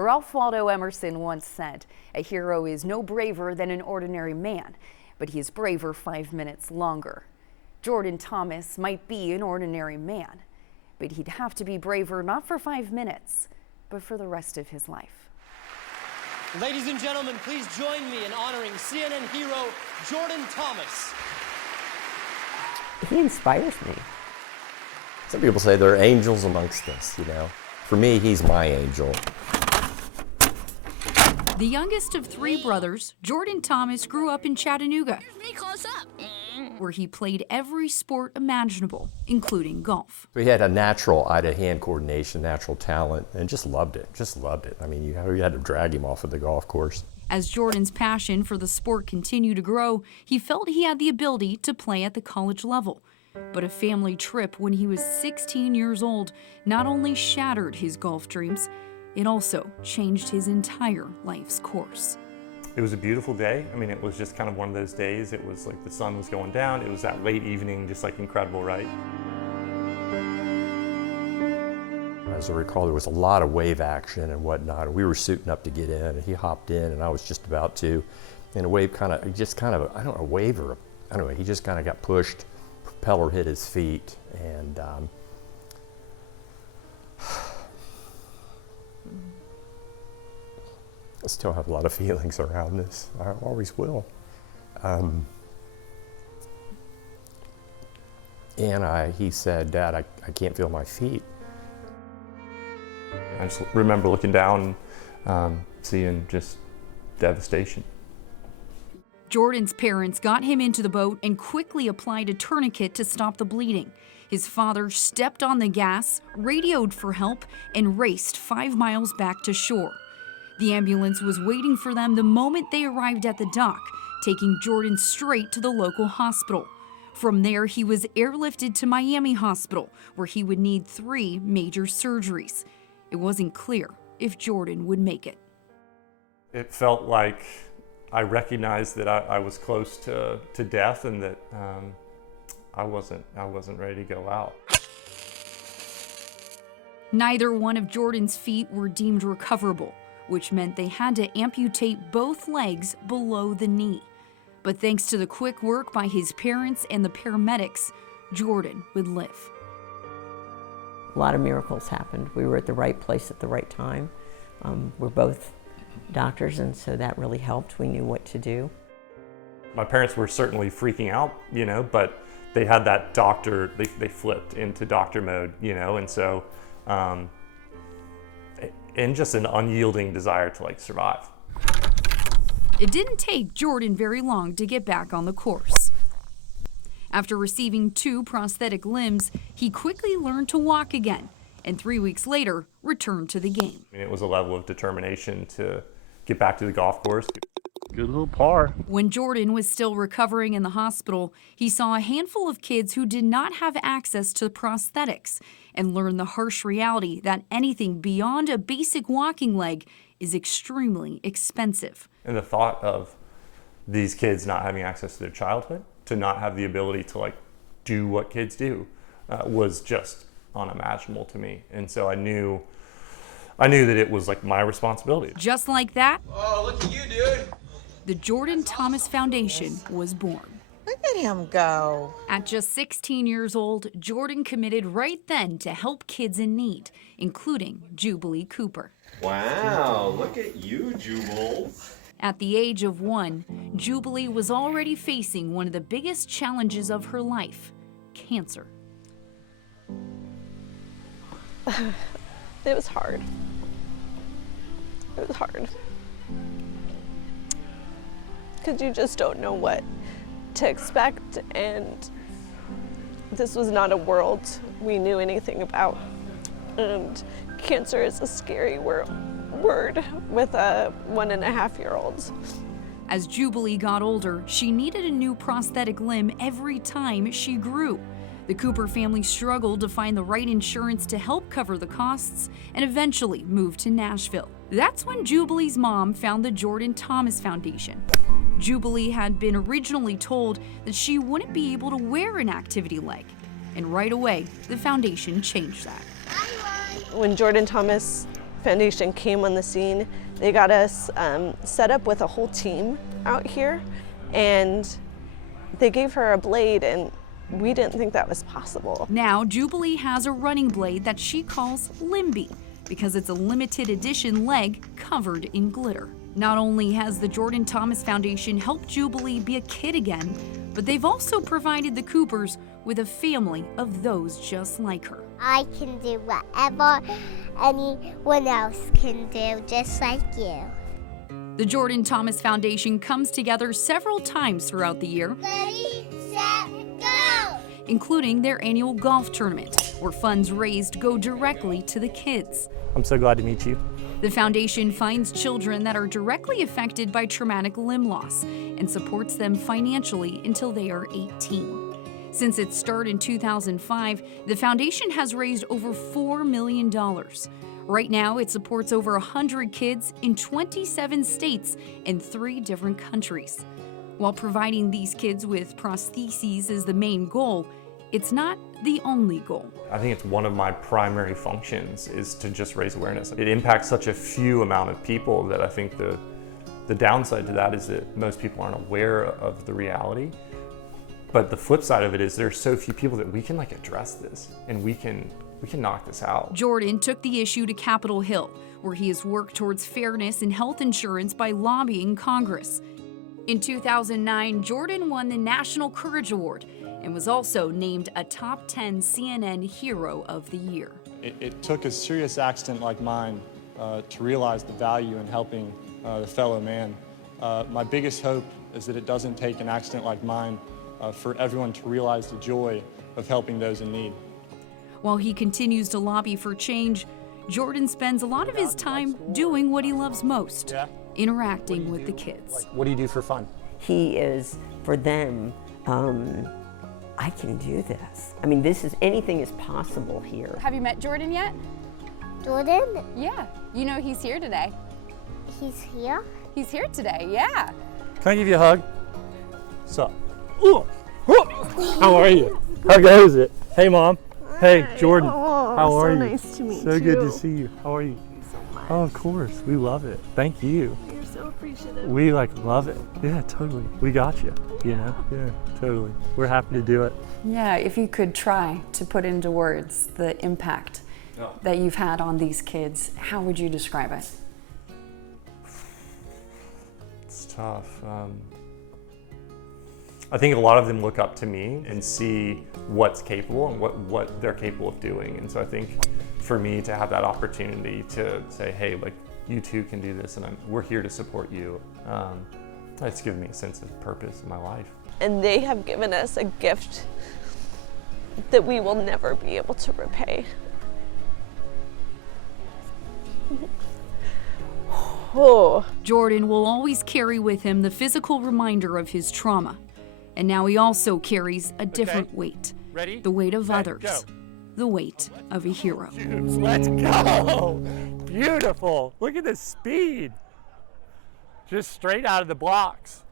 Ralph Waldo Emerson once said, "A hero is no braver than an ordinary man, but he is braver 5 minutes longer." Jordan Thomas might be an ordinary man, but he'd have to be braver not for 5 minutes, but for the rest of his life. Ladies and gentlemen, please join me in honoring CNN hero Jordan Thomas. He inspires me. Some people say there are angels amongst us, you know. For me, he's my angel. The youngest of 3 brothers, Jordan Thomas grew up in Chattanooga, where he played every sport imaginable, including golf. He had a natural eye-to-hand coordination, natural talent, and just loved it, I mean, you had to drag him off of the golf course. As Jordan's passion for the sport continued to grow, he felt he had the ability to play at the college level. But a family trip when he was 16 years old not only shattered his golf dreams, it also changed his entire life's course. It was a beautiful day. I mean, it was just kind of one of those days. It was like the sun was going down. It was that late evening, just like incredible, right? As I recall, there was a lot of wave action and whatnot. And we were suiting up to get in, and he hopped in, and I was just about to. And a wave I don't know, a wave or, I don't know, he just kind of got pushed, propeller hit his feet, and I still have a lot of feelings around this. I always will. He said, "Dad, I can't feel my feet." I just remember looking down, seeing just devastation. Jordan's parents got him into the boat and quickly applied a tourniquet to stop the bleeding. His father stepped on the gas, radioed for help, and raced 5 miles back to shore. The ambulance was waiting for them the moment they arrived at the dock, taking Jordan straight to the local hospital. From there, he was airlifted to Miami Hospital, where he would need 3 major surgeries. It wasn't clear if Jordan would make it. It felt like I recognized that I was close to death, and that I wasn't ready to go out. Neither one of Jordan's feet were deemed recoverable, which meant they had to amputate both legs below the knee. But thanks to the quick work by his parents and the paramedics, Jordan would live. A lot of miracles happened. We were at the right place at the right time. We're both doctors, and so that really helped. We knew what to do. My parents were certainly freaking out, you know, but they had that doctor, they flipped into doctor mode, you know, and so, and just an unyielding desire to like survive. It didn't take Jordan very long to get back on the course. After receiving 2 prosthetic limbs, he quickly learned to walk again, and 3 weeks later, returned to the game. I mean, it was a level of determination to get back to the golf course. Good little par. When Jordan was still recovering in the hospital, he saw a handful of kids who did not have access to prosthetics and learned the harsh reality that anything beyond a basic walking leg is extremely expensive. And the thought of these kids not having access to their childhood, to not have the ability to like do what kids do, was just unimaginable to me. And so I knew that it was like my responsibility. Just like that, oh, look at you, dude. The Jordan Thomas Foundation was born. Look at him go. At just 16 years old, Jordan committed right then to help kids in need, including Jubilee Cooper. Wow, look at you, Jubilee. At the age of 1, Jubilee was already facing one of the biggest challenges of her life, cancer. It was hard. It was hard. Because you just don't know what to expect, and this was not a world we knew anything about. And cancer is a scary word with a 1.5-year-old. As Jubilee got older, she needed a new prosthetic limb every time she grew. The Cooper family struggled to find the right insurance to help cover the costs and eventually moved to Nashville. That's when Jubilee's mom found the Jordan Thomas Foundation. Jubilee had been originally told that she wouldn't be able to wear an activity leg, and right away, the foundation changed that. When Jordan Thomas Foundation came on the scene. They got us set up with a whole team out here, and they gave her a blade, and we didn't think that was possible. Now, Jubilee has a running blade that she calls Limby because it's a limited edition leg covered in glitter. Not only has the Jordan Thomas Foundation helped Jubilee be a kid again, but they've also provided the Coopers with a family of those just like her. I can do whatever anyone else can do, just like you. The Jordan Thomas Foundation comes together several times throughout the year, Ready, set, go! including their annual golf tournament, where funds raised go directly to the kids. I'm so glad to meet you. The foundation finds children that are directly affected by traumatic limb loss and supports them financially until they are 18. Since its start in 2005, the foundation has raised over $4 million. Right now, it supports over 100 kids in 27 states and 3 different countries. While providing these kids with prostheses is the main goal, it's not the only goal. I think it's one of my primary functions is to just raise awareness. It impacts such a few amount of people that I think the downside to that is that most people aren't aware of the reality. But the flip side of it is there's so few people that we can address this and we can knock this out. Jordan took the issue to Capitol Hill, where he has worked towards fairness in health insurance by lobbying Congress. In 2009, Jordan won the National Courage Award and was also named a top 10 CNN Hero of the Year. It took a serious accident like mine to realize the value in helping the fellow man. My biggest hope is that it doesn't take an accident like mine for everyone to realize the joy of helping those in need. While he continues to lobby for change, Jordan spends a lot of his time doing what he loves most, interacting with the kids. What do you do for fun? He is, for them, I can do this. I mean, anything is possible here. Have you met Jordan yet? Jordan, Yeah. You know he's here today. he's here. He's here today, yeah. Can I give you a hug? What's up? How are you? How goes it? Hey, Mom. Hey, Jordan. How are you? Nice to meet you. So good to see you. How are you? Oh, of course. We love it. Thank you. You're so appreciative. We love it. Yeah, totally. We got you. You know? Yeah, totally. We're happy to do it. Yeah, if you could try to put into words the impact that you've had on these kids, how would you describe it? It's tough. I think a lot of them look up to me and see what's capable and what they're capable of doing. And so I think for me to have that opportunity to say, hey, you too can do this and we're here to support you, it's given me a sense of purpose in my life. And they have given us a gift that we will never be able to repay. Oh. Jordan will always carry with him the physical reminder of his trauma. And now he also carries a different weight. Ready? The weight of Set, others. go. The weight of a hero. Let's go! Beautiful. Look at the speed. Just straight out of the blocks.